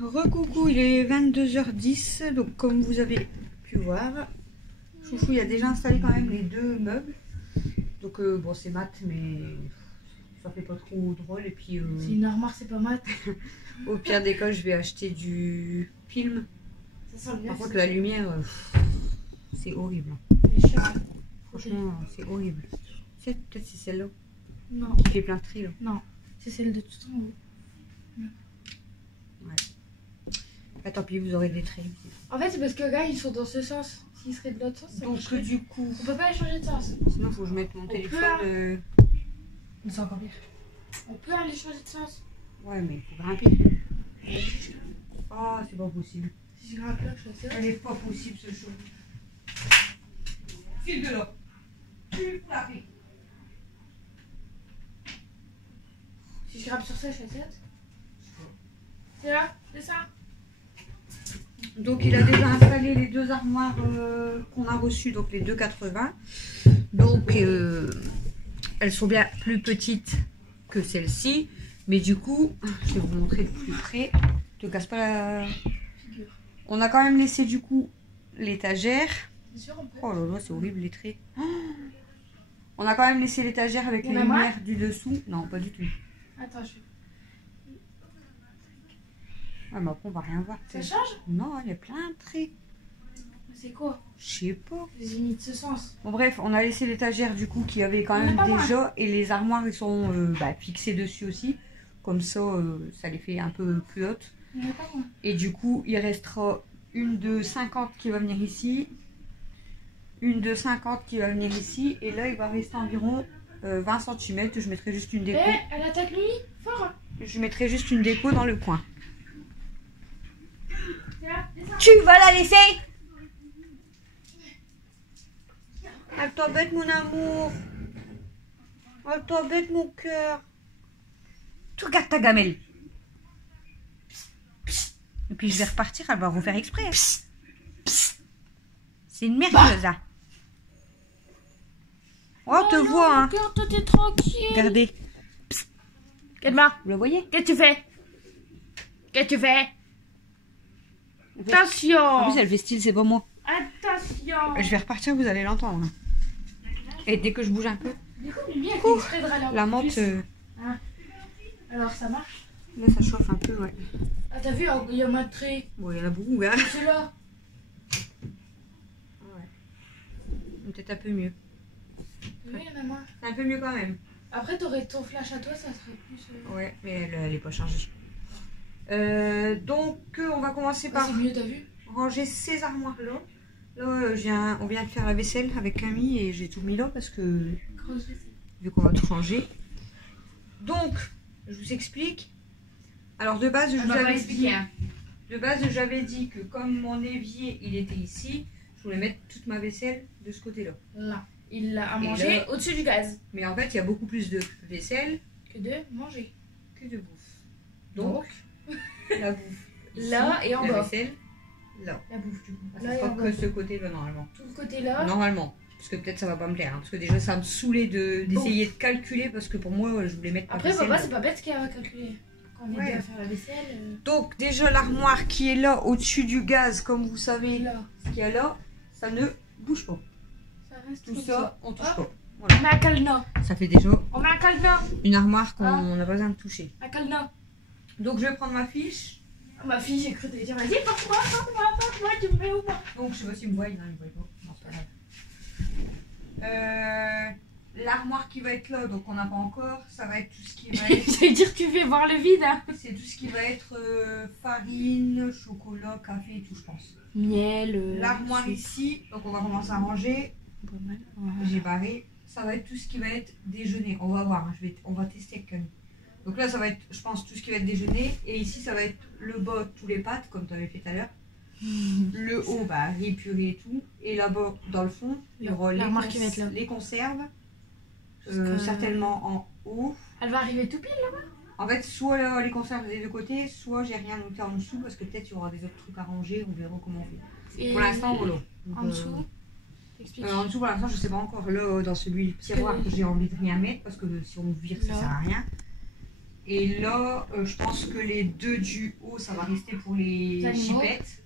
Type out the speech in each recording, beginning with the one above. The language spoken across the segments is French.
Recoucou, il est 22h10, donc comme vous avez pu voir, Chouchou il a déjà installé quand même les deux meubles. Donc bon c'est mat mais ça fait pas trop drôle et puis... C'est une armoire, c'est pas mat. Au pire des cas je vais acheter du film. Ça sent bien. Par contre la lumière, c'est horrible. C'est cher. Franchement c'est horrible. Peut-être c'est celle-là Non. qui fait plein de tri là. Non, c'est celle de tout en haut. Ouais. Ah, tant pis, vous aurez des traits. En fait, c'est parce que là, ils sont dans ce sens. S'ils seraient de l'autre sens, ça Donc marcherait. du coup, On peut pas les changer de sens. sinon il faut que je mette mon téléphone. C'est encore pire. On peut aller changer de sens. Ouais mais il faut grimper. Ah c'est pas possible. Si je grimpe là, je fais ça. Elle est pas possible ce show. File de là. Tu la fais. Si je grimpe sur ça, je fais ça. C'est là, c'est ça. Donc il a déjà installé les deux armoires qu'on a reçues, donc les 2,80. Donc elles sont bien plus petites que celle-ci. Mais du coup, je vais vous montrer de plus près. Ne te casse pas la Figure. On a quand même laissé du coup l'étagère. Bien sûr, on peut. Oh là là, c'est horrible les traits. Oh, on a quand même laissé l'étagère avec Il y les en a moins lumières du dessous. Non, pas du tout. Attends, je fais. Ah, mais après, on va rien voir. Ça change? Non, il y a plein de traits. C'est quoi? Je sais pas. Les unités de ce sens. Bon, bref, on a laissé l'étagère du coup qui avait quand On même a pas déjà. Et les armoires, ils sont fixées dessus aussi. Comme ça, ça les fait un peu plus hautes. Il n'y en a pas moins. Et du coup, il restera une de 50 qui va venir ici. Une de 50 qui va venir ici. Et là, il va rester environ 20 cm. Je mettrai juste une déco. Elle attaque lui fort. Je mettrai juste une déco dans le coin. C'est là, descends. Tu vas la laisser? Elle t'embête mon amour. Elle t'embête mon cœur. Tu regardes ta gamelle. Et puis je vais repartir, elle va refaire exprès. C'est une merveilleuse. Hein. Oh, on te non, voit. Hein. Regarde, toi t'es tranquille. Regardez. Edma, Vous la voyez? qu'est-ce que tu fais? Qu'est-ce que tu fais? En Attention. plus, elle fait style, c'est pas moi. Attention. Je vais repartir, vous allez l'entendre. Et dès que je bouge un peu, Du coup, Mimi, elle fait exprès de râler la en menthe, plus. Alors ça marche? là ça chauffe un peu, ouais. Ah t'as vu, il y a un trait. Bon, il y en a beaucoup, hein. C'est là. Ouais. Peut-être un peu mieux. Oui, il y en a moins. C'est un peu mieux quand même. Après t'aurais ton flash à toi, ça serait plus... Ouais, mais elle est pas chargée. Donc, on va commencer Ah, par c'est mieux, t'as vu? ranger ces armoires-là. Là, on vient de faire la vaisselle avec Camille et j'ai tout mis là parce que, Grosse vaisselle. vu qu'on va tout changer. Donc, je vous explique. Alors, de base, j'avais dit que comme mon évier, il était ici, je voulais mettre toute ma vaisselle de ce côté-là. Là. Il l'a à Et manger là- au-dessus du gaz. Mais en fait, il y a beaucoup plus de vaisselle Que de manger. que de bouffe. Donc, la bouffe ici, Là et en la bas. vaisselle là. La bouffe du coup. Ça Là et sera en que bas. ce côté-là normalement. Tout le côté là. Normalement. Parce que peut-être ça va pas me plaire. Hein, parce que déjà ça me saoulait d'essayer de calculer parce que pour moi je voulais mettre ma Après vaisselle papa là. c'est pas bête qu'il a calculé. Quand on est Ouais. deux à faire la vaisselle. Donc déjà l'armoire qui est là au-dessus du gaz, comme vous savez, Là. ce qu'il y a là, ça ne bouge pas. Ça reste Tout comme ça, on touche Hop. pas. On met un cadenas. Ça fait déjà On met un cadenas. une armoire qu'on Ah. n'a pas besoin de toucher. Un cadenas. Donc je vais prendre ma fiche. Ma fille, j'ai cru te dire, vas-y, porte-moi, tu me mets où moi? Donc je sais pas s'il me voit, non il me voit pas. Non, c'est pas grave. L'armoire qui va être là, donc on n'a pas encore, ça va être tout ce qui va être... J'allais dire, tu fais voir le vide. Hein. C'est tout ce qui va être farine, chocolat, café et tout, je pense. Miel. L'armoire ici, donc on va commencer à ranger. J'ai barré. Ça va être tout ce qui va être déjeuner. On va voir, hein, on va tester avec Camille. Donc là, ça va être, je pense, tout ce qui va être déjeuner. Et ici, ça va être le bas, tous les pâtes, comme tu avais fait tout à l'heure. Le haut, riz, purée et tout. Et là-bas, dans le fond, il y aura L'armoire qui va être là. les conserves. Jusqu'à- Certainement en haut. Elle va arriver tout pile là-bas. En fait, soit les conserves des deux côtés, soit j'ai rien noté en dessous parce que peut-être il y aura des autres trucs à ranger, on verra comment on fait. Et Pour l'instant, voilà. en dessous, t'expliques. En dessous, pour l'instant, je sais pas encore. Là, dans celui tiroir, j'ai envie de rien mettre parce que si on vire, ça Là. sert à rien. Et là, je pense que les deux du haut, ça va rester pour les chipettes.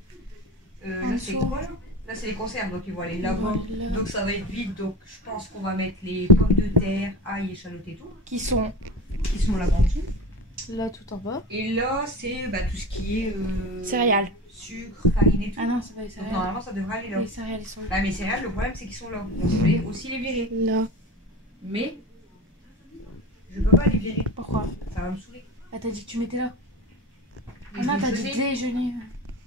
Là, c'est quoi là? Là, c'est les conserves, donc ils vont aller là-bas. Voilà. Donc ça va être vide. Donc je pense qu'on va mettre les pommes de terre, ail, échalotes et tout. Qui sont là-bas en dessous. là tout en bas. Et là, c'est tout ce qui est Céréales. Sucre, farine et tout. Ah non, c'est pas les Donc céréales. normalement, ça devrait aller là. Les céréales, ils sont là. Bah, mes céréales, le problème, c'est qu'ils sont là. Donc je voulais aussi les virer. Là. Mais je peux pas les virer. Pourquoi? Ça va me saouler. Ah, t'as dit que tu mettais là. Les Ah non, t'as déjeuner. dit déjeuner.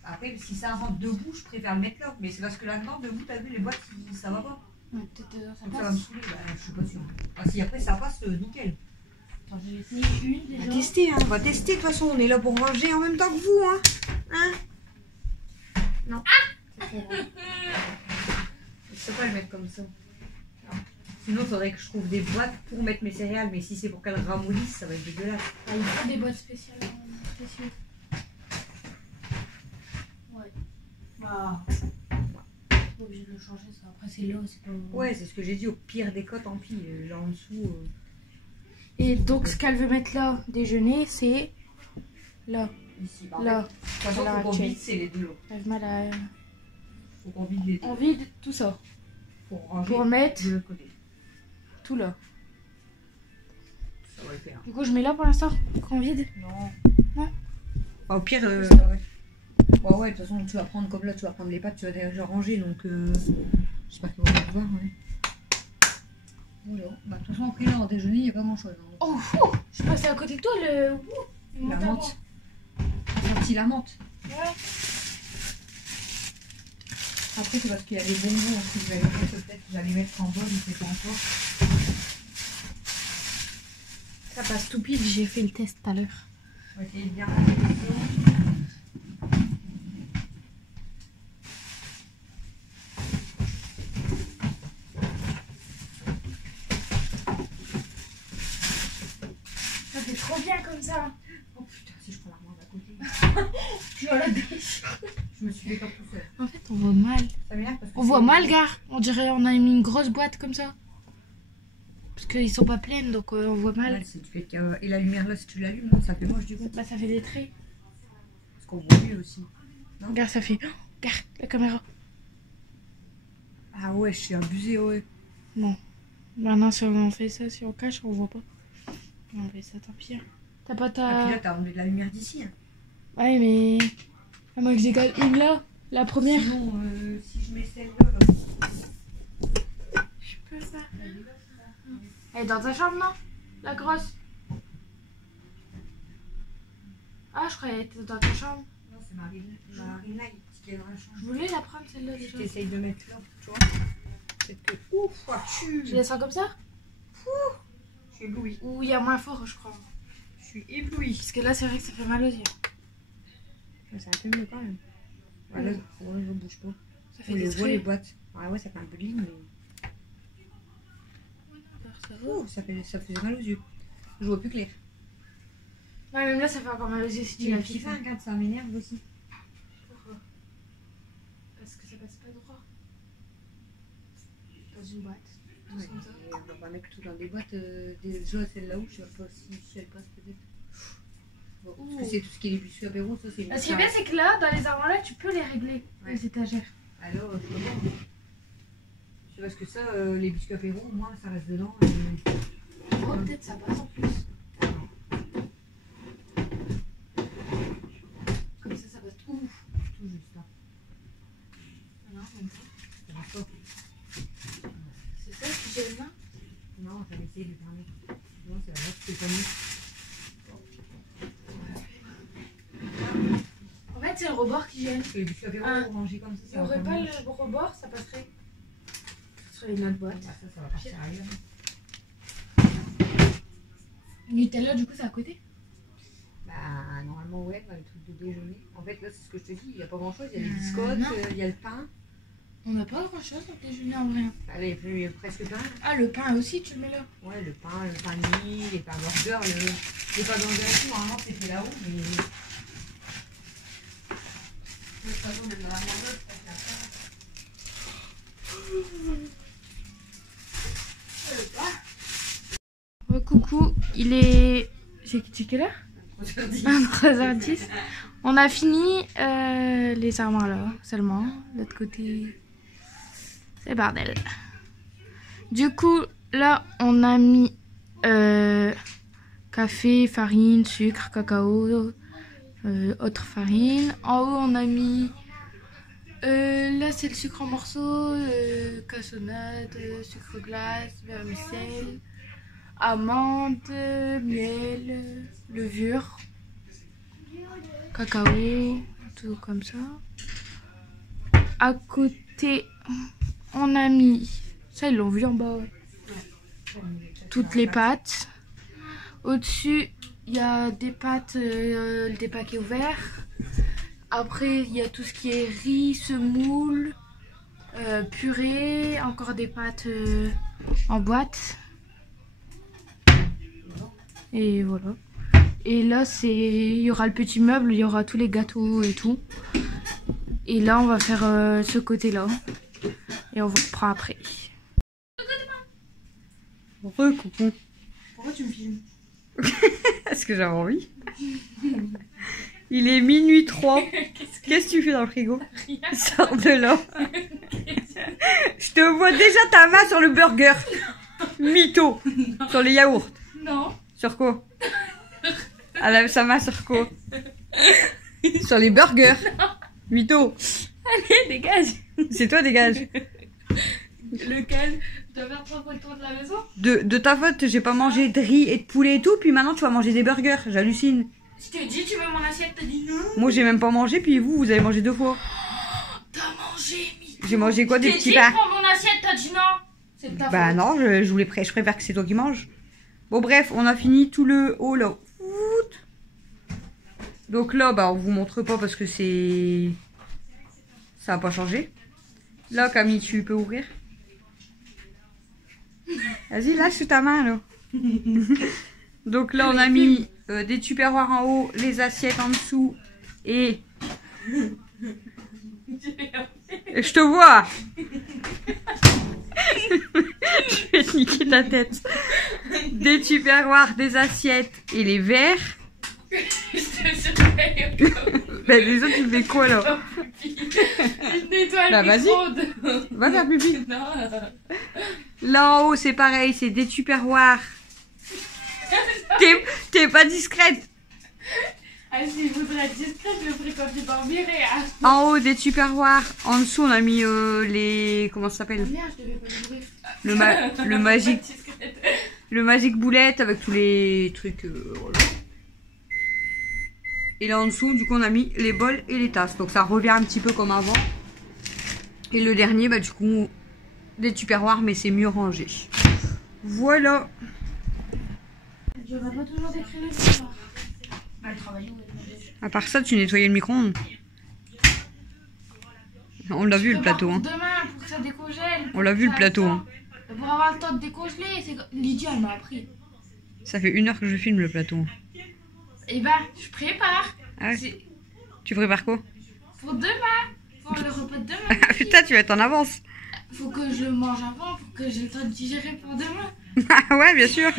Après, si ça rentre debout, je préfère le mettre là. Mais c'est parce que là-dedans, debout, t'as vu, les boîtes, ça va pas. Ouais, peut-être dedans, ça Donc ça va passe. me saouler. Bah, je suis pas sûre. Ah, si après ça passe, nickel. Attends, je vais essayer une On déjà. va tester, hein. On va tester. De toute façon, on est là pour ranger en même temps que vous, hein. Non. Ah, c'est trop grand. Je peux pas le mettre comme ça. Non. Sinon, il faudrait que je trouve des boîtes pour mettre mes céréales. Mais si c'est pour qu'elles ramollissent, ça va être dégueulasse. Ah, il faut des boîtes spéciales. Spéciaux. Ouais. Bah. Pas obligé de le changer ça. Après, c'est l'eau, c'est pas. Ouais, c'est ce que j'ai dit. Au pire des cas, tant pis. Là en dessous. Et donc, ce qu'elle veut mettre là, déjeuner, c'est là. Ici, Là. De toute façon, Là, faut qu'on actuelle. vide, c'est les deux là. Elle mal à. Faut qu'on vide les deux. On vide tout ça. Pour ranger Pour mettre de l'autre côté. tout là. Ça va le faire. Du coup, je mets là pour l'instant. Qu'on vide. Non. Non. Au pire, ouais. Ouais, de toute façon, tu vas prendre comme là, tu vas prendre les pâtes, tu vas déjà ranger, donc j'espère qu'ils vont le voir, ouais. Voilà. Bah, de toute façon, après là, en déjeuner, il n'y a pas grand chose. Hein. Oh, fou. Je suis passée à côté de toi, le. La menthe. T'as senti la menthe. Ouais. Après, c'est parce qu'il y a des bonbons aussi. Je vais aller mettre, peut-être que j'allais mettre en bas, je sais pas encore. Ça passe tout pile, j'ai fait le test tout à l'heure. On va essayer de bien ranger les choses. Ça fait trop bien comme ça. Oh putain, si je prends la main d'à côté. Je vois la bêche. Je me suis fait comme tout seul. En fait, on voit mal. Ça m'énerve parce que On voit mal, gars. On dirait on a mis une grosse boîte comme ça. Parce qu'ils sont pas pleines, donc on voit mal. Ouais, c'est du fait que, et la lumière là, si tu l'allumes, non, ça fait moche du coup. Bah, ça fait des traits. Parce qu'on voit mieux aussi. Regarde, ça fait. Oh, regarde la caméra. Ah ouais, je suis abusée, ouais. Bon. Maintenant, si on fait ça, si on cache, on voit pas. On fait ça, tant pis. Hein. T'as pas Ah, ta. puis là, t'as enlevé de la lumière d'ici. Hein. Ouais, mais. À moins que je décale une là, la première. Sinon, si je mets celle-là, là. Je peux pas. Elle est dans ta chambre, non? La grosse. Ah, je croyais qu'elle était dans ta chambre. Non, c'est Marina qui est dans la chambre. Je voulais la prendre celle-là Je déjà. t'essaye de mettre là, tu vois. Peut-être que. Ouf, Je la sens comme ça? je suis éblouie. Ou il y a moins fort, je crois. Je suis éblouie. Parce que là, c'est vrai que ça fait mal aux yeux. C'est un peu mieux quand même. Voilà, ouais, je bouge pas. Ça fait On des les voit les traits. boîtes. Ouais, ça fait un peu de ligne, mais. Ça va. Ouh, ça faisait mal aux yeux. Je vois plus clair. Ouais, même là, ça fait encore mal aux yeux si tu Il y a la un petit fixes. fin, regarde, ça m'énerve aussi. Pourquoi? Parce que ça passe pas droit. Dans une boîte. Tout Ouais, comme ça. et on va mettre tout dans des boîtes. Déjà, celle-là où je sais pas si elle passe peut-être. Bon, parce que c'est tout ce qui est les biscuits apéro, ça c'est. Ce qui est bien, c'est que là, dans les armoires là, tu peux les régler, Ouais. les étagères. Alors, je peux pas. C'est parce que ça, les biscuits apéro, au moins ça reste dedans. Oh, peut-être ça passe en plus. Comme ça passe tout. Tout juste là. Non, même pas. Ça marche pas. C'est ça qui gêne là? Non, j'avais essayé de fermer. Non, c'est la boîte qui est pas mise. En fait, c'est le rebord qui gêne. Parce que les biscuits apéro Ah. rangés comme ça, Si ça on va aurait pas pas mieux. le rebord, ça passerait. Ce serait une autre boîte. Bah, ça va partir ailleurs. Nutella, du coup, c'est à côté. Bah, normalement, ouais, dans les trucs de déjeuner. En fait, là, c'est ce que je te dis, il n'y a pas grand chose. Il y a les biscottes, non. il y a le pain. On n'a pas grand chose au déjeuner en vrai. Bah, là, il y a presque plein. Ah, le pain aussi, tu le mets là. Ouais, le pain de mie, les pains burger, les pains burger, normalement, c'est fait là-haut, mais. De toute façon, même dans la mangeuse, ça fait Oh, coucou, il est C'est quelle heure? 3h10. On a fini les armoires là, seulement. L'autre côté, c'est bordel. Du coup, là, on a mis café, farine, sucre, cacao, autre farine. En haut, on a mis... là, c'est le sucre en morceaux, cassonade, sucre glace, vermicelle, amande, miel, levure, cacao, tout comme ça. À côté, on a mis, ça ils l'ont vu en bas, toutes les pâtes. Au-dessus, il y a des pâtes, des paquets ouverts. Après, il y a tout ce qui est riz, semoule, purée, encore des pâtes en boîte. Et voilà. Et là, il y aura le petit meuble, il y aura tous les gâteaux et tout. Et là, on va faire ce côté-là. Et on vous reprend après. Coucou. Pourquoi tu me filmes? Est-ce que j'avais envie? Il est minuit 3. Qu'est-ce que tu fais dans le frigo? Sors de là. Je te vois déjà ta main sur le burger. Mytho. Sur les yaourts. Non. Sur quoi? Elle a sa main sur quoi? Sur les burgers. Mytho. Allez, dégage. C'est toi, dégage. Lequel? Tu dois faire 3 fois le tour de la maison? De ta faute, j'ai pas mangé de riz et de poulet et tout, puis maintenant tu vas manger des burgers. J'hallucine. Je t'ai dit, tu veux mon assiette, t'as dit non. Moi j'ai même pas mangé, puis vous avez mangé 2 fois. T'as mangé, mytho. J'ai mangé quoi, des petits pains? pains? Prends mon assiette, t'as dit non. C'est de ta Bah faute. non, je préfère que c'est toi qui manges. Bon bref, on a fini tout le haut là. Donc là, bah on vous montre pas parce que c'est... Ça a pas changé. Là, Camille, tu peux ouvrir? Vas-y, lâche ta main là. Donc là, on a mis des tupperwares en haut, les assiettes en dessous et... Je te vois. Je vais te niquer ta tête. Des tupperwares, des assiettes et les verres. Je te surveille. Bah les autres, tu fais quoi là? Je nettoie Bah, le vas-y. micro-ondes. Va faire pipi. Non. Là en haut, c'est pareil, c'est des tupperwares. T'es pas discrète. Ah, si je voudrais être discrète, je le ferais quand tu dormirais. Hein. En haut, des tupperwares. En dessous, on a mis les... Comment ça s'appelle? Merde, je devais pas l'ouvrir. Le magic boulette avec tous les trucs. Voilà. Et là en dessous, du coup, on a mis les bols et les tasses. Donc ça revient un petit peu comme avant. Et le dernier, bah du coup, des tupperwares, mais c'est mieux rangé. Voilà. J'aurais pas toujours décrit le soir. Elle travaille où? À part ça, tu nettoyais le micro-ondes. On l'a vu le plateau. Hein. Demain, pour que ça décongèle. On l'a vu le plateau. Hein. Pour avoir le temps de décongeler, Lydia elle m'a appris. Ça fait 1 heure que je filme le plateau. Et bah, je prépare. Ah ouais. Tu prépares quoi? Pour demain. Pour le repas de demain. Ah putain, tu vas être en avance. Faut que je mange avant pour que j'ai le temps de digérer pour demain. Ah ouais, bien sûr.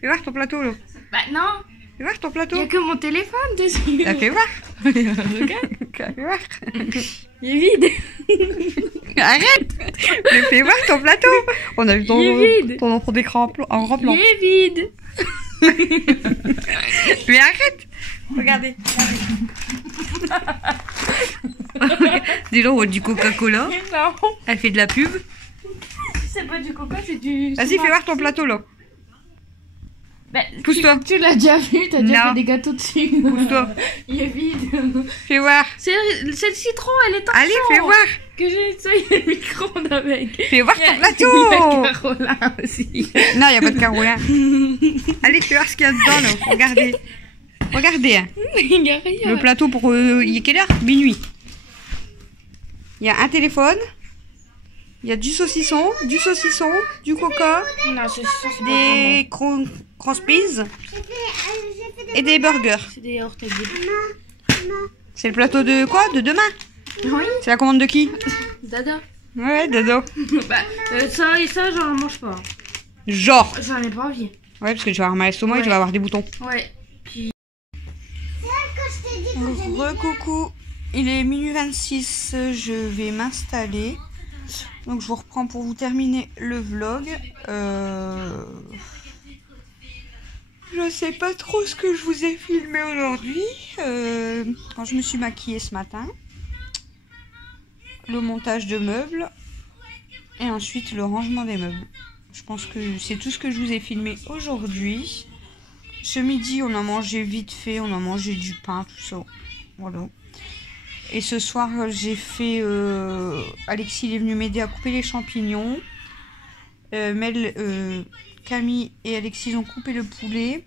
Fais voir ton plateau là. Bah non. Fais voir ton plateau. Il n'y a que mon téléphone dessus. Ah, fais voir. Regarde. Fais voir. Il est vide. Arrête. Mais fais voir ton plateau. On a vu ton, Il est vide. ton enfant d'écran en grand plan. Il est vide. Mais arrête. Regardez. Dis donc, du Coca-Cola. Non. Elle fait de la pub. C'est pas du coca, c'est du... Vas-y, fais voir ton plateau là. Bah, Pousse-toi. Tu l'as déjà vu, t'as déjà Non. fait des gâteaux dessus. Pousse-toi. Il est vide. Fais voir. C'est le citron, elle est en Allez, chaud. fais voir. Que j'ai nettoyé le micro-ondes avec. Fais voir ton Il y a plateau. Caroline aussi. Non, il n'y a pas de Caroline. Allez, fais voir ce qu'il y a dedans là. Regardez. Regardez. Hein. Il y a rien. Le plateau pour... il est quelle heure? Minuit. Il y a un téléphone. Il y a du saucisson, du coca, Non, c'est des cross-peas et des burgers. C'est des yaourts avec des... C'est le plateau de quoi? De demain? Oui. C'est la commande de qui? Dada. Ouais, Dodo. Bah, ça et ça, j'en mange pas. Genre. J'en ai pas envie. Ouais, parce que tu vas avoir mal à l'estomac et tu vas avoir des boutons. Ouais. Puis... Coucou, il est minuit 26, je vais m'installer. Donc je vous reprends pour vous terminer le vlog. Je sais pas trop ce que je vous ai filmé aujourd'hui. Quand je me suis maquillée ce matin. Le montage de meubles. Et ensuite le rangement des meubles. Je pense que c'est tout ce que je vous ai filmé aujourd'hui. Ce midi, on a mangé vite fait, on a mangé du pain, tout ça. Voilà. Et ce soir, j'ai fait... Alexis, il est venu m'aider à couper les champignons. Camille et Alexis ont coupé le poulet.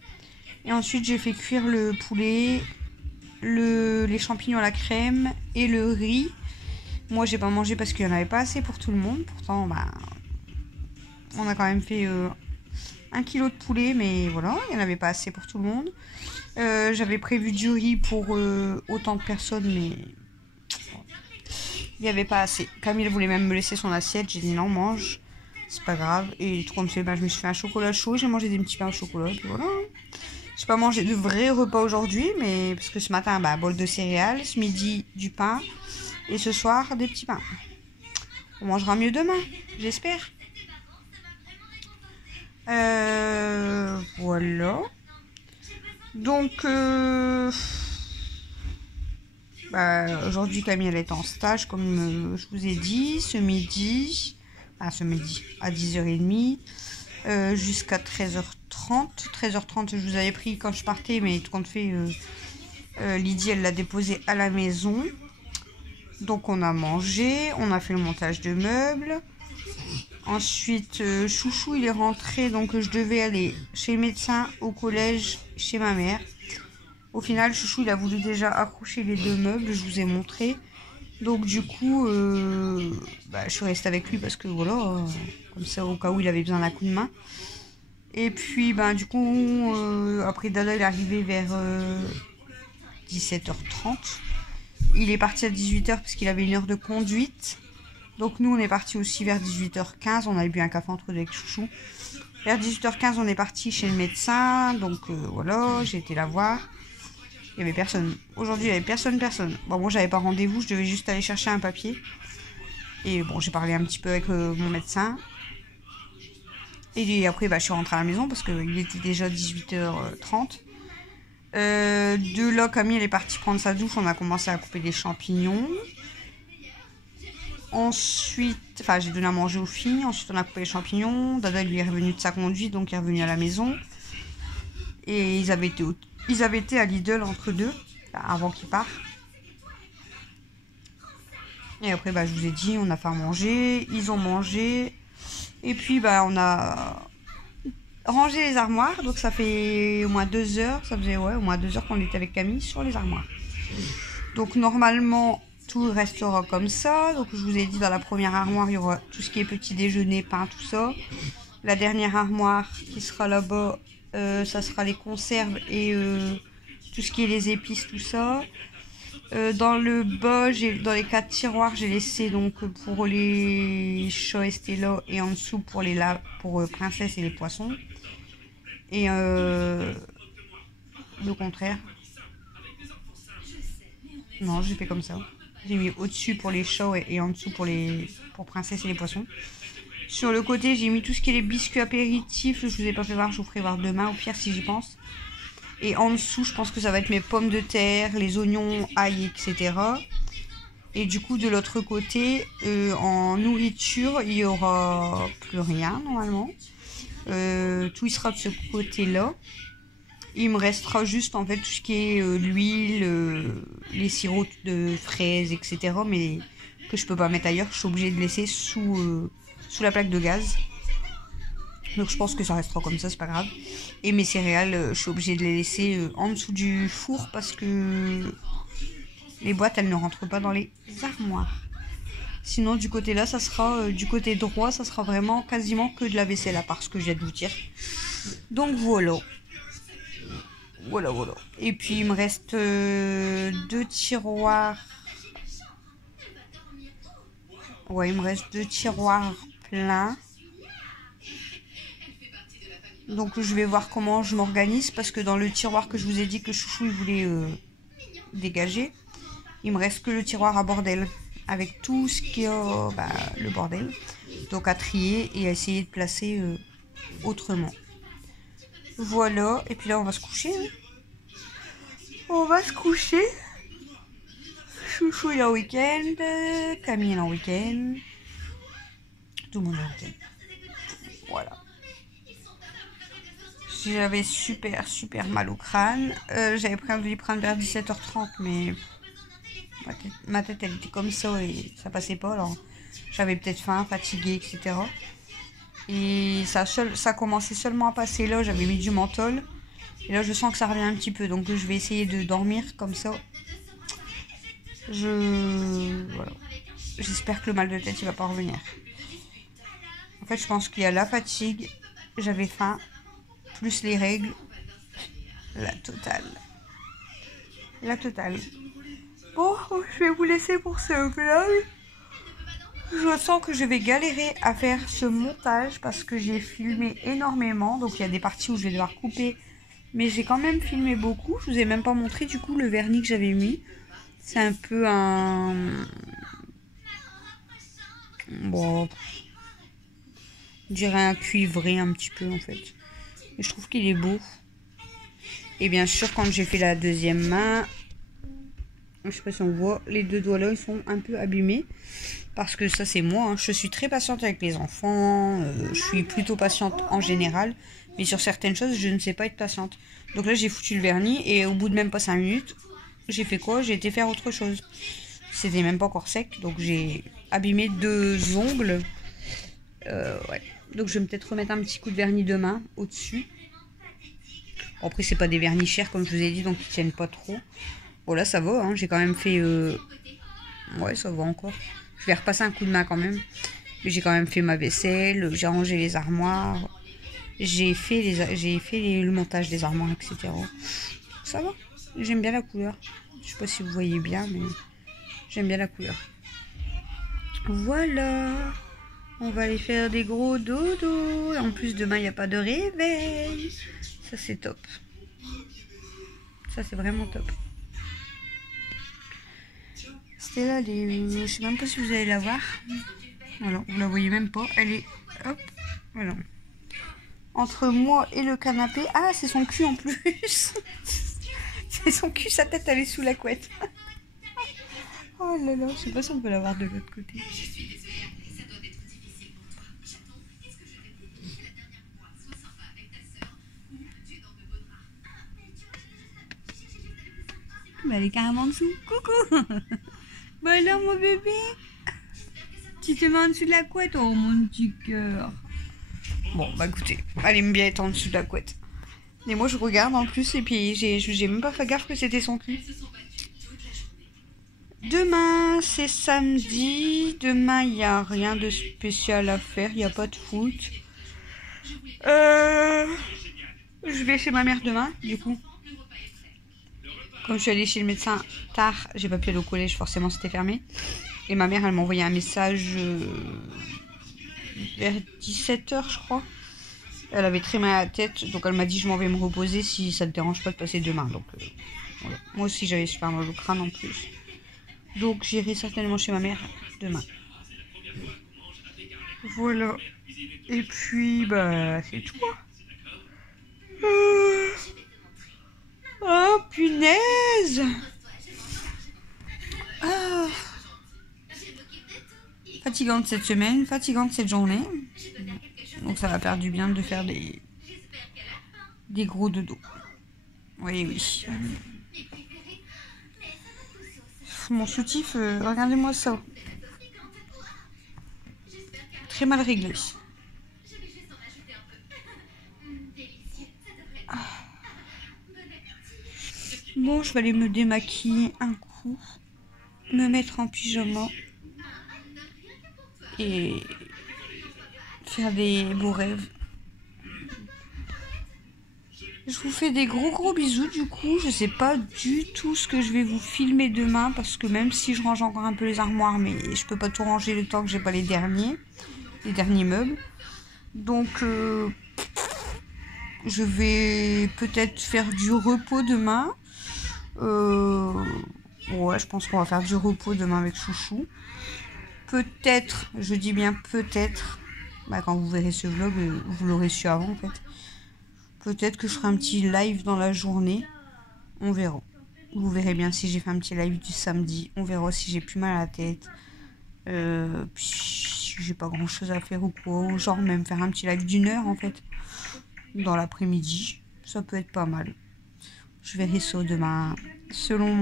Et ensuite, j'ai fait cuire le poulet, les champignons à la crème et le riz. Moi, j'ai pas mangé parce qu'il n'y en avait pas assez pour tout le monde. Pourtant, bah, on a quand même fait... 1 kilo de poulet, mais voilà, il n'y en avait pas assez pour tout le monde. J'avais prévu du riz pour autant de personnes, mais il n'y avait pas assez. Camille voulait même me laisser son assiette, j'ai dit non, mange, c'est pas grave. Et tout compte fait, je me suis fait un chocolat chaud, j'ai mangé des petits pains au chocolat, puis voilà. J'ai pas mangé de vrais repas aujourd'hui, mais parce que ce matin, bol de céréales, ce midi, du pain, et ce soir, des petits pains. On mangera mieux demain, j'espère. Voilà. Donc, aujourd'hui, Camille, elle est en stage, comme je vous ai dit, ce midi à 10h30, jusqu'à 13h30. 13h30, je vous avais pris quand je partais, mais tout compte fait, Lydie, elle l'a déposé à la maison. Donc, on a mangé, on a fait le montage de meubles. Ensuite, Chouchou, il est rentré, donc je devais aller chez le médecin, au collège, chez ma mère. Au final, Chouchou, il a voulu déjà accrocher les 2 meubles, je vous ai montré. Donc du coup, je suis restée avec lui parce que voilà, comme ça, au cas où il avait besoin d'un coup de main. Et puis, du coup, après Dada, il est arrivé vers 17h30. Il est parti à 18h parce qu'il avait 1 heure de conduite. Donc nous, on est parti aussi vers 18h15. On avait bu un café entre deux avec Chouchou. Vers 18h15, on est parti chez le médecin. Donc voilà, j'ai été la voir. Il n'y avait personne. Aujourd'hui, il n'y avait personne. Bon, moi, j'avais pas rendez-vous. Je devais juste aller chercher un papier. Et bon, j'ai parlé un petit peu avec mon médecin. Et après, je suis rentrée à la maison parce qu'il était déjà 18h30. De là, Camille, elle est partie prendre sa douche. On a commencé à couper des champignons. Ensuite, j'ai donné à manger aux filles. Ensuite, on a coupé les champignons. Dada, lui, est revenu de sa conduite, donc il est revenu à la maison. Et ils avaient été à Lidl entre deux, avant qu'ils partent. Et après, je vous ai dit, on a fait à manger. Ils ont mangé. Et puis, on a rangé les armoires. Donc, ça fait au moins 2 heures. Ça faisait, au moins 2 heures qu'on était avec Camille sur les armoires. Donc, normalement... tout restera comme ça. Donc je vous ai dit, dans la première armoire, il y aura tout ce qui est petit déjeuner, pain, tout ça. La dernière armoire qui sera là-bas, ça sera les conserves et tout ce qui est les épices, tout ça. Dans le bas, dans les 4 tiroirs, j'ai laissé donc pour les chats et Stella, et en dessous pour Princesse et les poissons. Et le contraire. Non, j'ai fait comme ça. J'ai mis au-dessus pour les chats et en dessous pour Princesse et les poissons. Sur le côté, j'ai mis tout ce qui est les biscuits apéritifs. Je vous ai pas fait voir, je vous ferai voir demain, au pire si j'y pense. Et en dessous, je pense que ça va être mes pommes de terre, les oignons, ail, etc. Et du coup, de l'autre côté, en nourriture, il n'y aura plus rien normalement. Tout il sera de ce côté-là. Il me restera juste en fait tout ce qui est l'huile, les sirops de fraises, etc. Mais que je peux pas mettre ailleurs. Je suis obligée de laisser sous la plaque de gaz. Donc je pense que ça restera comme ça, c'est pas grave. Et mes céréales, je suis obligée de les laisser en dessous du four parce que les boîtes, elles ne rentrent pas dans les armoires. Sinon du côté là, ça sera du côté droit, ça sera vraiment quasiment que de la vaisselle à part ce que je viens de vous dire. Donc voilà. Voilà. Et puis il me reste 2 tiroirs. Ouais, il me reste 2 tiroirs pleins. Donc je vais voir comment je m'organise parce que dans le tiroir que je vous ai dit que Chouchou il voulait dégager, il me reste que le tiroir à bordel avec tout ce qui est le bordel. Donc à trier et à essayer de placer autrement. Voilà, et puis là on va se coucher. Hein. On va se coucher. Chouchou il est en week-end, Camille est en week-end. Tout le monde est en week-end. Voilà. J'avais super mal au crâne. J'avais pris un Doliprane vers 17h30, mais ma tête elle était comme ça et ça passait pas. Alors j'avais peut-être faim, fatiguée, etc. Et ça commençait seulement à passer là. J'avais mis du menthol. Et là je sens que ça revient un petit peu. Donc je vais essayer de dormir comme ça. Voilà. J'espère que le mal de tête il va pas revenir. En fait je pense qu'il y a la fatigue. J'avais faim. Plus les règles, la totale. Bon, je vais vous laisser pour ce vlog. Je sens que je vais galérer à faire ce montage parce que j'ai filmé énormément. Donc il y a des parties où je vais devoir couper. Mais j'ai quand même filmé beaucoup. Je vous ai même pas montré du coup le vernis que j'avais mis. C'est un peu un... Bon... Je dirais un cuivré un petit peu en fait. Et je trouve qu'il est beau. Et bien sûr, quand j'ai fait la deuxième main, je sais pas si on voit, les deux doigts là, ils sont un peu abîmés. Parce que ça, c'est moi. Hein. Je suis très patiente avec les enfants. Je suis plutôt patiente en général. Mais sur certaines choses, je ne sais pas être patiente. Donc là, j'ai foutu le vernis. Et au bout de même pas 5 minutes, j'ai fait quoi? J'ai été faire autre chose. C'était même pas encore sec. Donc j'ai abîmé 2 ongles. Ouais. Donc je vais peut-être remettre un petit coup de vernis demain au-dessus. Bon, après c'est pas des vernis chers comme je vous ai dit, donc ils tiennent pas trop. Bon là ça va, hein. J'ai quand même fait... Ouais ça va encore. Je vais repasser un coup de main quand même. J'ai quand même fait ma vaisselle, j'ai rangé les armoires. J'ai fait le montage des armoires, etc. Ça va, j'aime bien la couleur. Je sais pas si vous voyez bien, mais j'aime bien la couleur. Voilà. On va aller faire des gros dodo. En plus, demain, il n'y a pas de réveil. Ça, c'est top. Ça, c'est vraiment top. C'était là, je sais même pas si vous allez la voir. Voilà, vous la voyez même pas. Elle est... Hop, voilà. Entre moi et le canapé. Ah, c'est son cul en plus. C'est son cul, sa tête, elle est sous la couette. Oh là là, je sais pas si on peut la voir de l'autre côté. Mais elle est carrément en dessous. Coucou. Bah alors mon bébé, tu te mets en dessous de la couette. Oh mon petit cœur. Bon bah écoutez, elle aime bien être en dessous de la couette. Et moi je regarde en plus et puis j'ai même pas fait gaffe que c'était son cul. Demain c'est samedi. Demain il n'y a rien de spécial à faire. Il n'y a pas de foot. Je vais chez ma mère demain du coup. Comme je suis allée chez le médecin tard, j'ai pas pu aller au collège, forcément c'était fermé. Et ma mère, elle m'a envoyé un message vers 17h, je crois. Elle avait très mal à la tête, donc elle m'a dit je m'en vais me reposer si ça te dérange pas de passer demain. Donc voilà. Moi aussi j'avais super mal au crâne en plus. Donc j'irai certainement chez ma mère demain. Voilà. Et puis bah c'est tout. Oh punaise. Ah. Fatigante cette semaine, fatigante cette journée. Donc ça va faire du bien de faire des gros dodos. Oui, oui. Mon soutif, regardez-moi ça. Très mal réglé. Bon, je vais aller me démaquiller un coup, me mettre en pyjama et faire des beaux rêves. Je vous fais des gros bisous du coup. Je sais pas du tout ce que je vais vous filmer demain parce que même si je range encore un peu les armoires, mais je peux pas tout ranger le temps que j'ai pas les derniers meubles. Donc je vais peut-être faire du repos demain. Ouais, je pense qu'on va faire du repos demain avec Chouchou. Peut-être, je dis bien peut-être, quand vous verrez ce vlog, vous l'aurez su avant en fait. Peut-être que je ferai un petit live dans la journée. On verra. Vous verrez bien si j'ai fait un petit live du samedi. On verra si j'ai plus mal à la tête. Puis j'ai pas grand chose à faire ou quoi. Genre même faire un petit live d'1 heure en fait. Dans l'après-midi. Ça peut être pas mal. Je verrai ça demain. Selon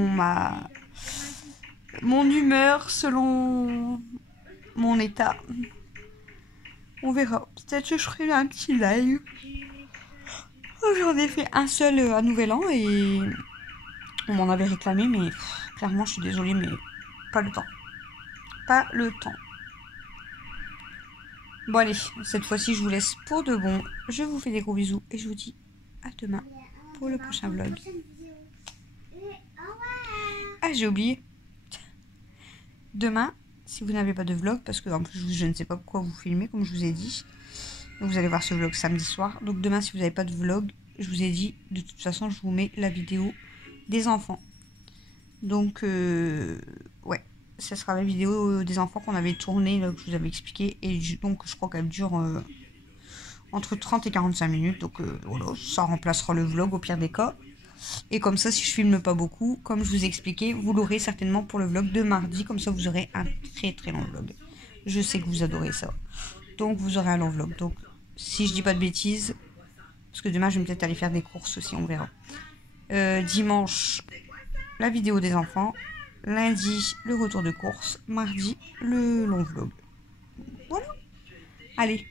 mon humeur, selon mon état. On verra. Peut-être que je ferai un petit live. J'en ai fait un seul à Nouvel An et on m'en avait réclamé, mais clairement, je suis désolée, mais pas le temps. Pas le temps. Bon, allez, cette fois-ci, je vous laisse pour de bon. Je vous fais des gros bisous et je vous dis à demain pour le prochain vlog. Ah, j'ai oublié. Demain, si vous n'avez pas de vlog, parce que en plus, je ne sais pas pourquoi vous filmez, comme je vous ai dit. Vous allez voir ce vlog samedi soir. Donc demain, si vous n'avez pas de vlog, je vous ai dit, de toute façon, je vous mets la vidéo des enfants. Donc, ouais, ce sera la vidéo des enfants qu'on avait tournée, là, que je vous avais expliqué. Et donc, je crois qu'elle dure entre 30 et 45 minutes. Donc, voilà, ça remplacera le vlog au pire des cas. Et comme ça, si je filme pas beaucoup, comme je vous ai expliqué, vous l'aurez certainement pour le vlog de mardi. Comme ça, vous aurez un très très long vlog. Je sais que vous adorez ça. Donc, vous aurez un long vlog. Donc, si je dis pas de bêtises, parce que demain, je vais peut-être aller faire des courses aussi, on verra. Dimanche, la vidéo des enfants. Lundi, le retour de course. Mardi, le long vlog. Voilà. Allez,